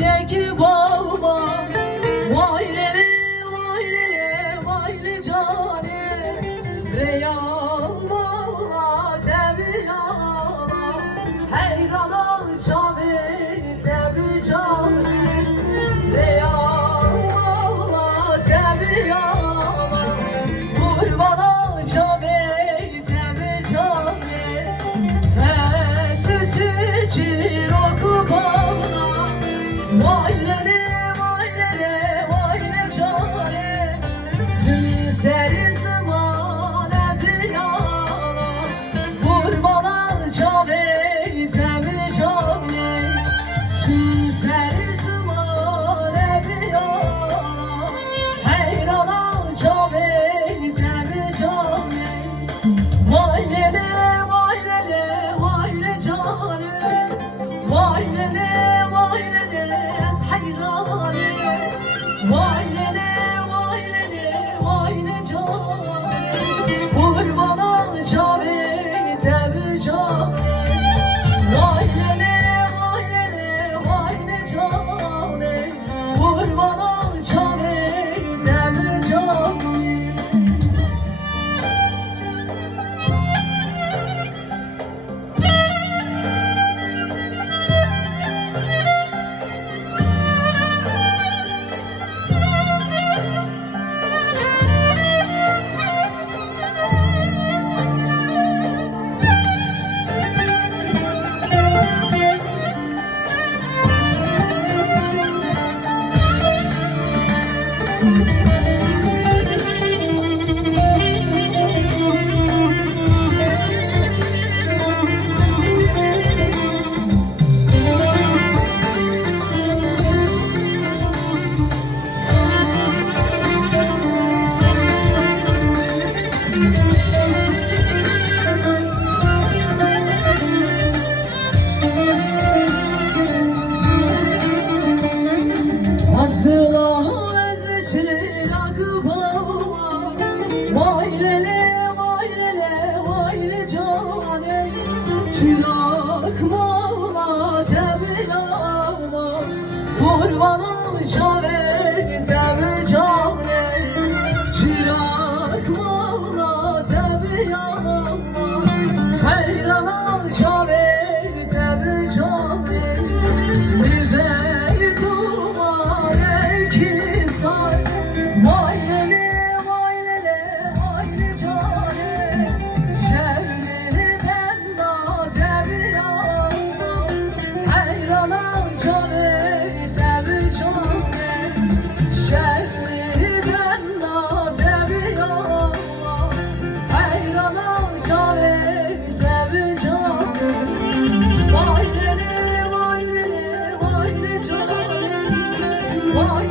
ki baba. Vay lele, vay lele, vay le cane. Reyama, tebiyama, heyrana cane, tebiyama. Reyama, tebiyama, kurbana cane, tebiyama. Sütü çiroku bana. Vay lele, vay lele, vay le cane. Tüm seri zamane bir yana. Kurbana cane, temi cane. Tüm seri zamane bir yana. Heyrana cane, temi cane. Vay lele, vay lele, vay le cane. Vay lele, vay lele, ez hayrane. Vay lele, vay lele, vay le cane. Kurbana cane, tebi cane. Vay lele, vay lele, vay le cane. Kurbana cane, tebi cane. Aslılar ezçilir akıbama. Vay lele, vay lele, vay le cane. Çırak mağla tebiyama. Kurbanım cane, tebi cane. Çırak mağla tebiyama. Heyrana cane, tebi cane. Biber dumare kisar. Vay lele, vay lele, vay le cane. Şerrinden tebiyama. Heyrana cane, tebi cane. Şerrinden tebiyama. Heyrana cane, tebi cane. Vay lele, vay lele, vay le cane. Vay